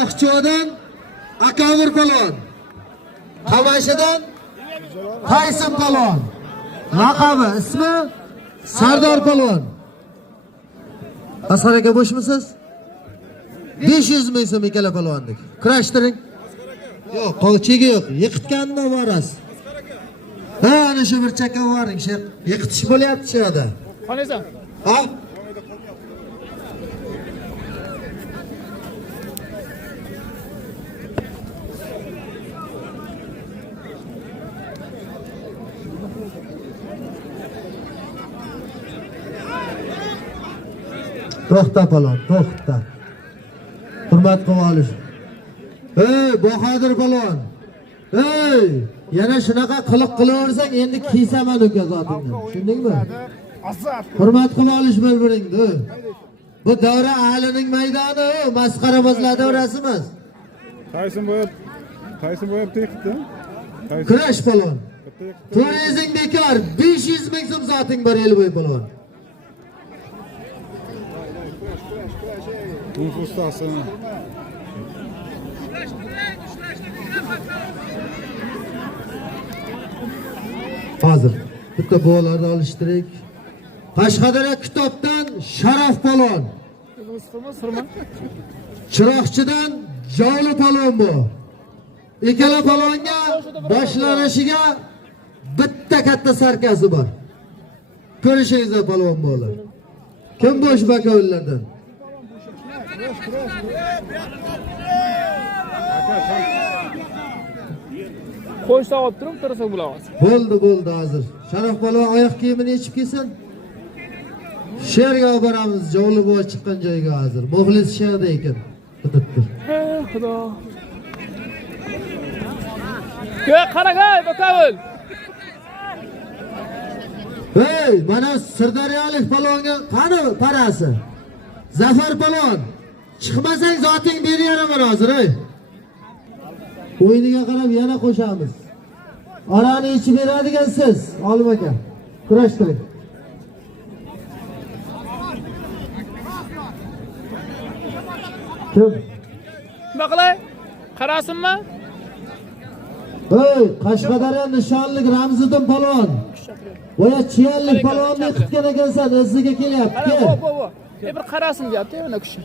Chiroqchidan Akavir palon. Qamashidan Qaysim palon. Laqabi, ismi Sardor palon. Asqar aka bo'shmisiz? 500 ming so'm ikkala palvonlik. Kurashtiring. Yo'q, qolchiga yo'q. Yiqitganda borasiz. Ha, ana shu bir chakka boring, yiqitish bo'lyapti shu yerda. Qanaysan? Ha? To'xta palon, to'xta. Hurmat qilib olish. Ey, Bahodir palon. Ey, yana shunaqa qiliq qilaversang, endi kiysaman uka zotingni. Tushundingmi? Hurmat qilib olish bir-biringni. Bu davra ahlining maydoni, masxarabozlardavrasi emas. Qaysin bo'yab teqdi? Kurash palon. Turizing bekor, 500 ming so'm zoting bor el bo'y palon. Kung fu ustasi. Hozir bitta bolalarni olishtirik. Qashqadaryo kitobdan Sharaf palon. Chiroqchidan Jovli palon bu. Ikkala palonga boshlanishiga bitta katta sarkasi bor. Ko'rishingizlar palon bo'lar. Kim bo'sh bakovullardan? Qo'y sog'ib turib, tursa bo'lamiz. Bo'ldi hozir. Sharaf palon oyoq kiyimini yechib kelsin. Sherga olib boramiz, Jovli bo'y chiqqan joyga hozir. Muxlis sherda ekan. Tutibdir. Xudo. Qaragay, bakavul. Hey, mana Sirdaryolik palonga qani parasi? Zafar palon. Chiqmasang zoting beraman hozir, ey. O'yiniga qarab yana qo'shamiz. Orani ichib beradigansiz, Olim aka. Kurashtiring. Kim? Nima qilay? Qarasinmi? Hey, Qashqadaryo nishonlik Ramziddin palon. Voya Chiyallik palonni yiqitgan ekansan, iziga kelyapti. Bir qarasin deyapti, mana kishi.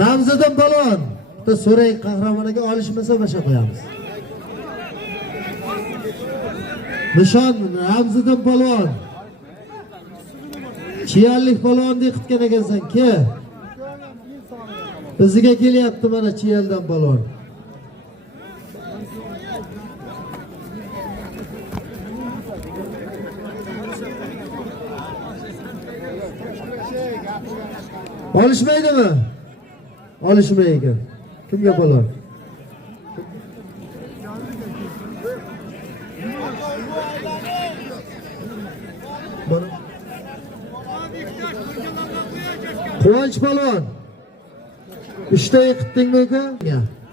Ramziddin palon. Bitta so'rang, qahramonaga olishmasa boshqa qo'yamiz. Nishon Ramziddin palon. Chiyallik palonni yiqitgan ekansan, ke? Biziga kelyapti mana Chiyaldan palon. Olishmaydimi? Olishmaydi. Kimga palon? Quvonch palon. 3 ta yiqitdingmi aka?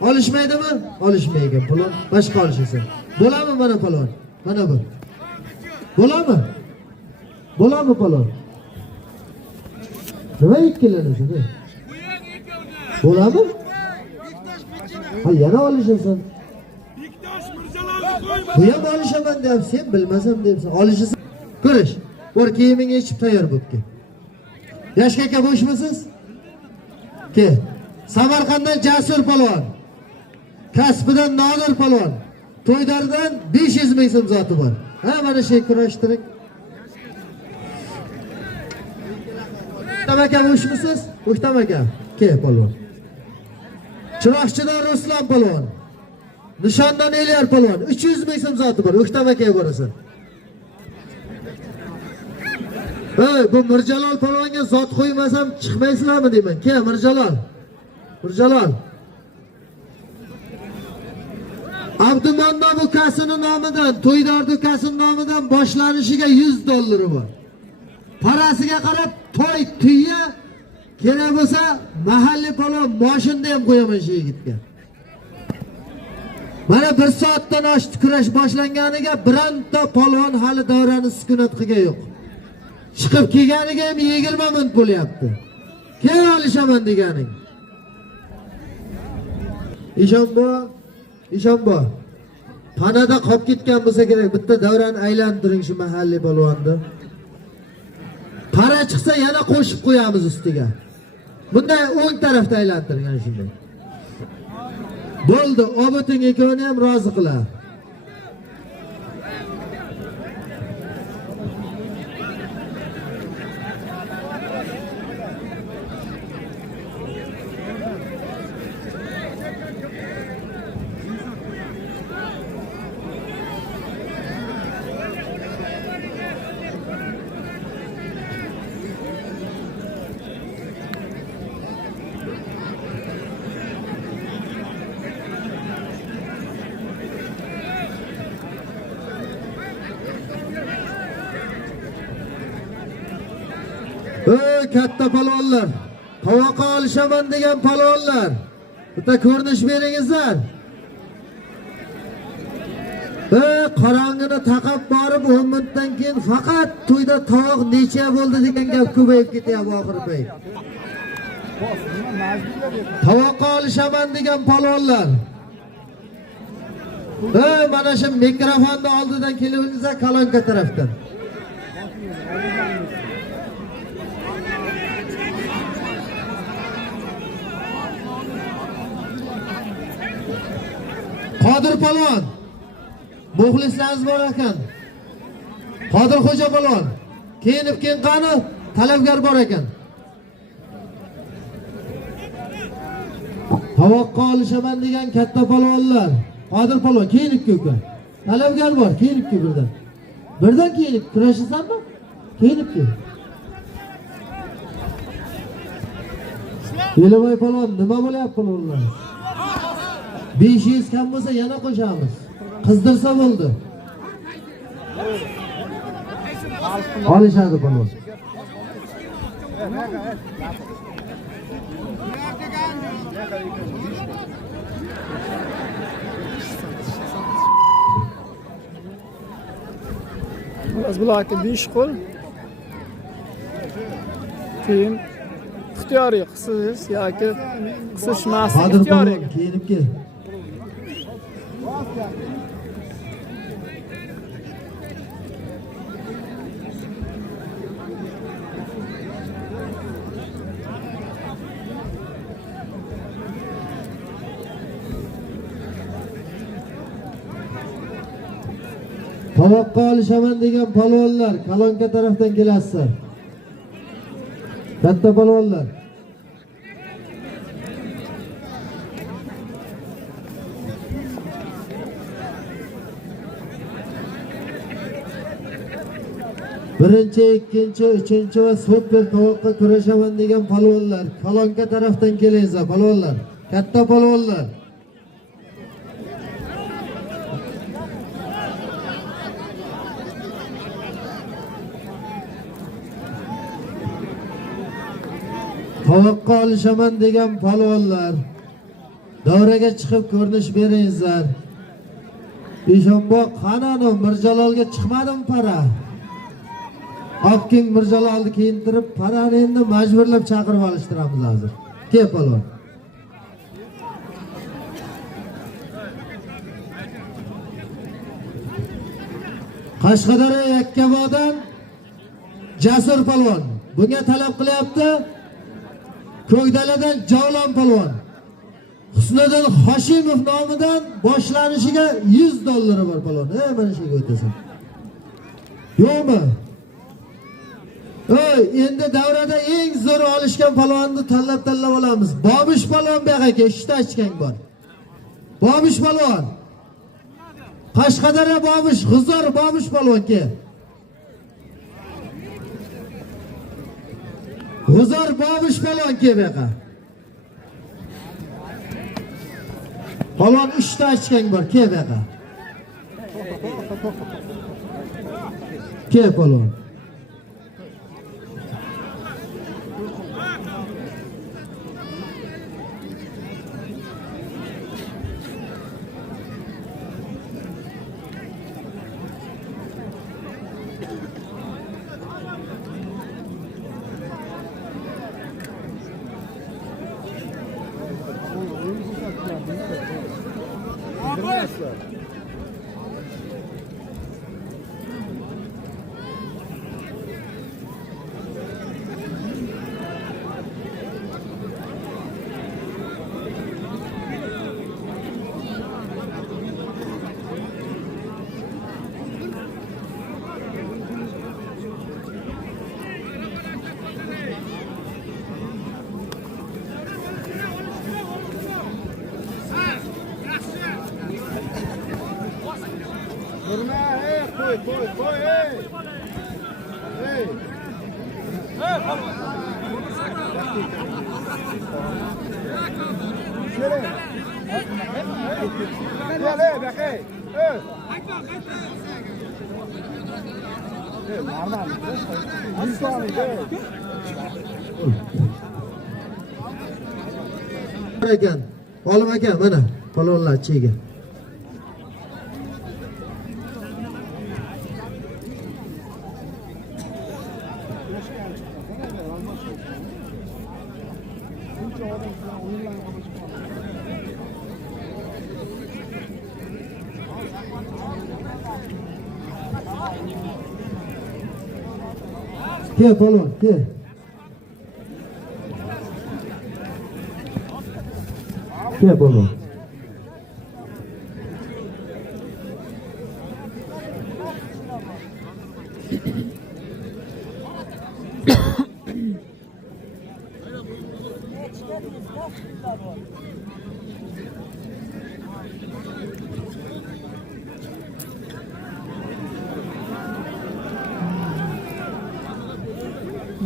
Olishmaydimi? Olishmaydi palon. Boshqa olishasan. Bo'ladimi mana palon? Mana bu. Bo'ladimi? Bo'ladimi palon? Nima ikkilanasiz? Bo'ladimi? Ha, yana olishasan. Bu ham olishaman deyapsan, sen bilmasam deyapsan. Olishasan. Ko'rish. Bor kiyimingni yechib tayyor bo'lib kel. Yoshga aka bo'shmisiz? Ke. Samarqanddan Jasur palon. Kasbidan Nodir palon. To'ydardan 500 ming so'm zoti bor. Ha, mana shu kurashtiring. O'ktam aka bo'shmisiz? O'ktam aka. Ke palon. Chiroqchidan Ruslan palon. Nishondan Eliyar palon. 300 ming so'm zoti bor. O'ktam akaga borasan. Hey, bu Mirjalol palonga zot qo'ymasam chiqmaysizlarmi deyman. Ke Mirjalol. Mirjalol. Abdumannob ukasini nomidan, To'ydor ukasini nomidan boshlanishiga $100 bor. Parasiga qarab to'y tuya kerak bo'lsa mahalliy palon moshinda ham qo'yaman shu yigitga. Mana 1 soatdan oshdi kurash boshlanganiga bironta palon hali davrani sukunat qilgan yo'q. Chiqib kelganiga ham 20 ming bo'lyapti. Keyin olishaman deganing. Ishonbo. Panada qolib ketgan bo'lsa kerak, bitta davrani aylantiring shu mahalliy polvonni. Para chiqsa yana qo'shib qo'yamiz ustiga. Bunday o'ng tarafda aylantiring ana shunday. Bo'ldi, obuting ikkovini ham rozi qilar. Ey katta palvonlar, qavoqqa olishaman degan palvonlar, bitta ko'rinish beringizlar. Qorong'ini taqab borib 10 minutdan keyin faqat to'yda tovoq necha bo'ldi degan gap ko'payib ketyapti oxirgi payt. Tovoqqa olishaman degan palvonlar. Mana shu mikrofonni oldidan kelingizlar Kalonka tarafdan. Qodir palvon, muxlislarimiz bor ekan. Qodir xo'ja palvon, kiyinib qani talabgar bor ekan. Tovoqqa olishaman degan katta palvonlar. Qodir palvon kiyinib uka. Talabgar bor, kiyinib birdan. Birdan kiyinib kurashasanmi? Kiyinib. Elavoy palvon, nima bo'lyapti palvonlar? 500 kam bo'lsa yana qo'shamiz. Qizdirsa bo'ldi. Olishadi palvon. Biraz bularga 5 qo'l. Keyin ixtiyoriy qilsiz yoki qisishmas ixtiyoriy. Kiyinib kel. Tovoqqa olishaman degan palvonlar, Kalonka tarafdan kelasizlar. Katta palvonlar. Birinchi, ikkinchi, uchinchi va super tovoqqa kurashaman degan palvonlar, Kalonka tarafdan kelingizlar palvonlar. Katta palvonlar. Tovoqqa olishaman degan palvonlar. Davraga chiqib ko'rinish beringizlar. Peshonbo qanani Mirjalolga chiqmadim para. Oqking Mirjalolni kiyintirib, parani endi majburlab chaqirib olishtiramiz hozir. Kel palvon. Qashqadaryo Yakkabodan Jasur palvon bunga talab qilyapti. Ko'kdaladan Javlon palvon. Husniddin Hoshimov nomidan boshlanishiga $100 bor palvon. Mana shunga o'tasan. Yo'qmi? Endi davrada eng zo'r olishgan palvonni tanlab olamiz. Bobish palvon bu yerga ishta ochgan bor. Bobish palvon. Qashqadaryo Bobish, G'uzor Bobish palvon ke. G'uzor Bobish palvon ke bu yerga. Palvon 3 ta ochgan bor, ke bu yerga. Ke palvon. ekan. Olim aka mana palonlar chega. Ke palon, ke. Ke palon.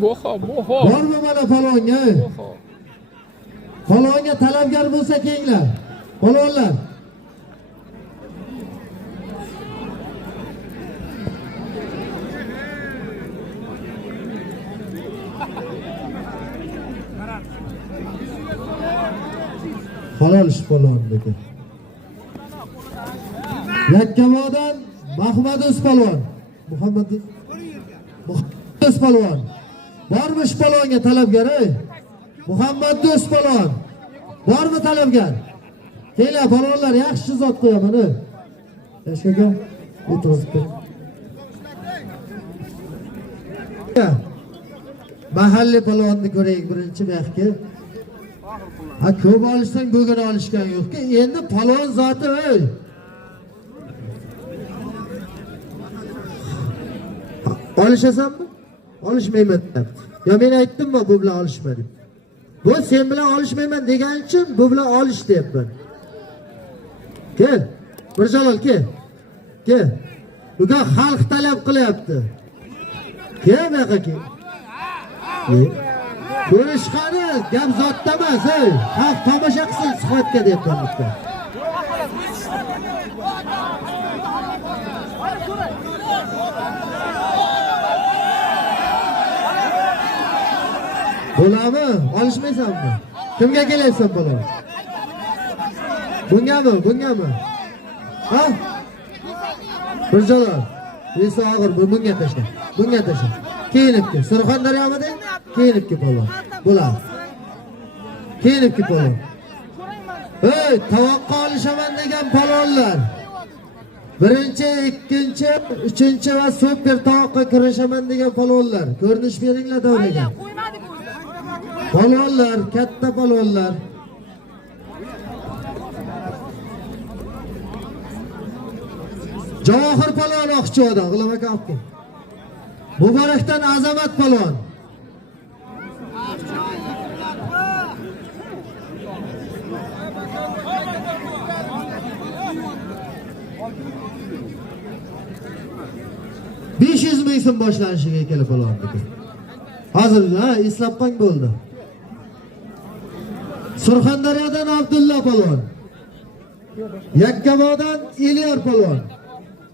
Boha. Bormi mana palonga? Palonga talabgor bo'lsa kenglar. Palonlar. Halol ish palondiki. Yakkamodan Mahmud O'spalvon. Muhammad O'spalvon. Bormi ish palonga talabgor ey? Muhammad O'spalvon. Bormi talabgor? Kelinglar palonlar, yaxshi zot qo'yaman ey. Yashkaga e'tiroz qiling. Mahalliy palonni ko'raylik birinchi mehki. Ha ko'p olishsang bugün olishgan yo'q-ku. Endi palon zoti ey. Olishasanmi? Olishmayman deb. Yo men aytdimmi bu bilan olishma deb. Bu sen bilan olishmayman degan uchun bu bilan olish deyapman. Kel. Mirjalol kel. Kel. Bugun xalq talab qilyapti. Kel bu yoqqa kel. Ko'rishqani gap zotda emas ey. Xalq tomosha qilsin suhbatga deyapman bitta. Bo'ladimi? Olishmaysanmi? Kimga kelyapsan bolam? Bungami? Ha? Mirjalol. Esa og'ir bunga tashla. Keyinibki. Surxondaryoda keyinibki bolam. Bo'ladi. Keyinibki bolam. Ey, tovoqqa olishaman degan palonlar. Birinchi, ikkinchi, uchinchi va super tovoqqa kirishaman degan palonlar. Ko'rinish beringlar davraga. Palonlar, katta palonlar. Javohir palon Oqchivodan, G'ulomaka olib. Muborakdan Azamat palon. $500 ming so'm boshlanishiga kelib palonniki. Hozir eslab qang bo'ldi. Surxondaryodan Abdulla palon. Yakkamodan Elyor palon.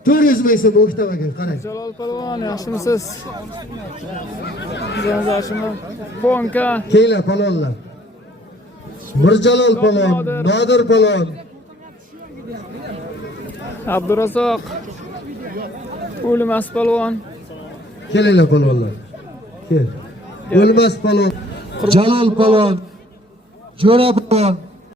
400 ming so'm o'ktavaga qarang. Jalol palvon, yaxshimisiz? Janzashimi? Fonka. Keylar palonlar. Mirjalol palon, Nodir palon. Abdurazoq. O'lmas palvon. Kelinglar palonlar. Kel. O'lmas palon. Jalol palon. Jo'ra palon.